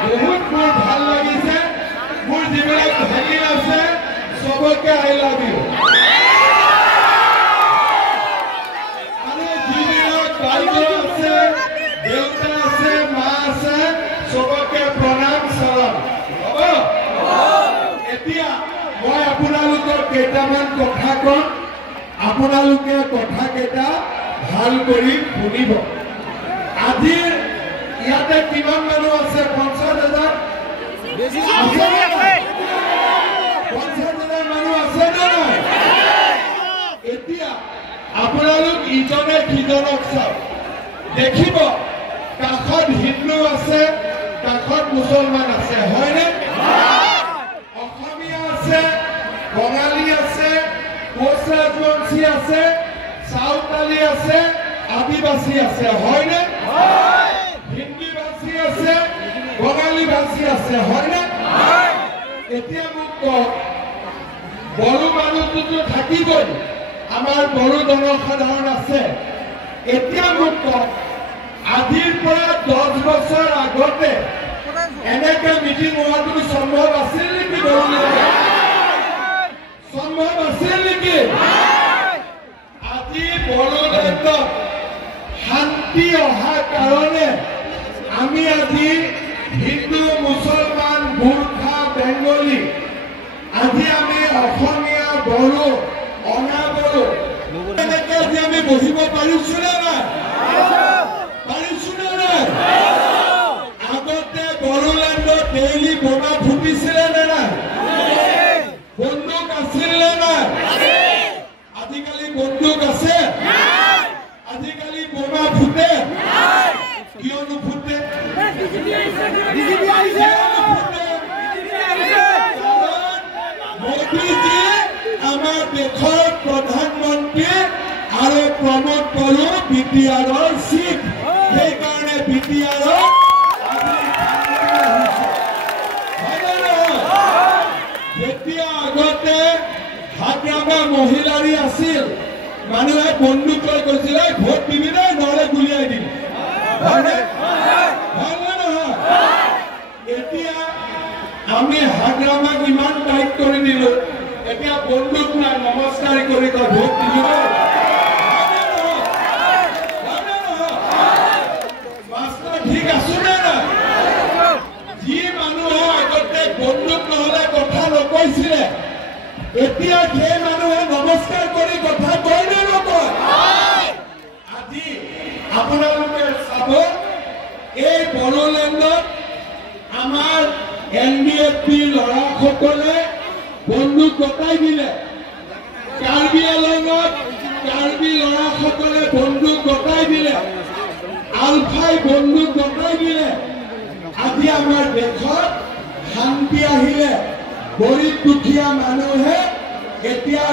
बहुत मोर ভাল লাগিছে मोर जिबिलाक भागिन আছে सबके आई लव यू আরে जिबिलाक বাইদেউ আছে দেউতা আছে মা আছে सबके प्रणाम सलाम হ'ব এতিয়া মই আপোনালোকৰ কেইটামান কথা কম আপোনালোকে কথা কেইটা ভাল কৰি শুনিব আজিৰ ইয়াতে কিমান মানুহ আছে 50,000 বেছি আছে 50,000 মানুহ আছে না এতিয়া আপোনালোক ইজনে সিজনক চাওক দেখিব কাষত হিন্দু আছে কাষত মুছলমান আছে হয়নে অসমীয়া আছে বঙালী আছে কোচ ৰাজবংশী আছে সাঁওতালী আছে আদিবাসী আছে হয়নে হিন্দী ভাষী আছে বঙালী ভাষী আছে হয়নে এতিয়া মোক বড়ো মানুহটো থাকিবই আমাৰ বড়ো জনসাধাৰণ আছে এতিয়া মোক আজিৰ পৰা 10 বছৰ আগতে এনেকে মিটিং হোৱাটো সম্ভৱ আছিল নেকি সম্ভৱ আছিল নেকি আজি বড়োলেণ্ডত শান্তি অহাৰ কাৰণে আমি আজি হিন্দু মুছলমান গোৰ্খা বেংগলী আজি আমি অসমীয়া বড়ো অনাবড়ো এনেকে আজি আমি বহিব পাৰিছো নে নাই পাৰিছো নে নাই আগতে বড়োলেণ্ডত ডেইলি বোমা ফুটিছিলে নে নাই বন্দুক আছিল নে নাই আজিকালি বন্দুক আছে আজিকালি বোমা ফুটে কিয় নুফুটে মোদীজী আমাৰ দেশৰ প্ৰধানমন্ত্ৰী আৰু প্ৰমোদ বড়ো বিটিআৰৰ চিফ সেইকাৰণে বিটিআৰৰ যেতিয়া আগতে হাগ্ৰামা মহিলাৰী আছিল মানুহে বন্দুক লৈ কৈছিলে ভোট দিবি নে নহলে গুলিয়াই দিম এতিয়া আমি হাগ্ৰামাক ইমান টাইট কৰি দিলো এতিয়া বন্দুক নাই নমস্কাৰ কৰি ভোট দিব ঠিক আছে নে নাই যি মানুহে আগতে বন্দুক নহলে কথা নকৈছিলে এতিয়া সেই মানুহে নমস্কাৰ কৰি কথা কয় নে নকয় আজি আপোনালোকে চাব এই বড়োলেণ্ডত আমাৰ এনডিএফপি ল'ৰাসকলে বন্দুক গতাই দিলে কাৰ্বি আংলঙত কাৰ্বি ল'ৰাসকলে বন্দুক গতাই দিলে আলফাই বন্দুক গতাই দিলে আজি আমাৰ দেশত শান্তি আহিলে গৰীব দুখীয়া মানুহে এতিয়া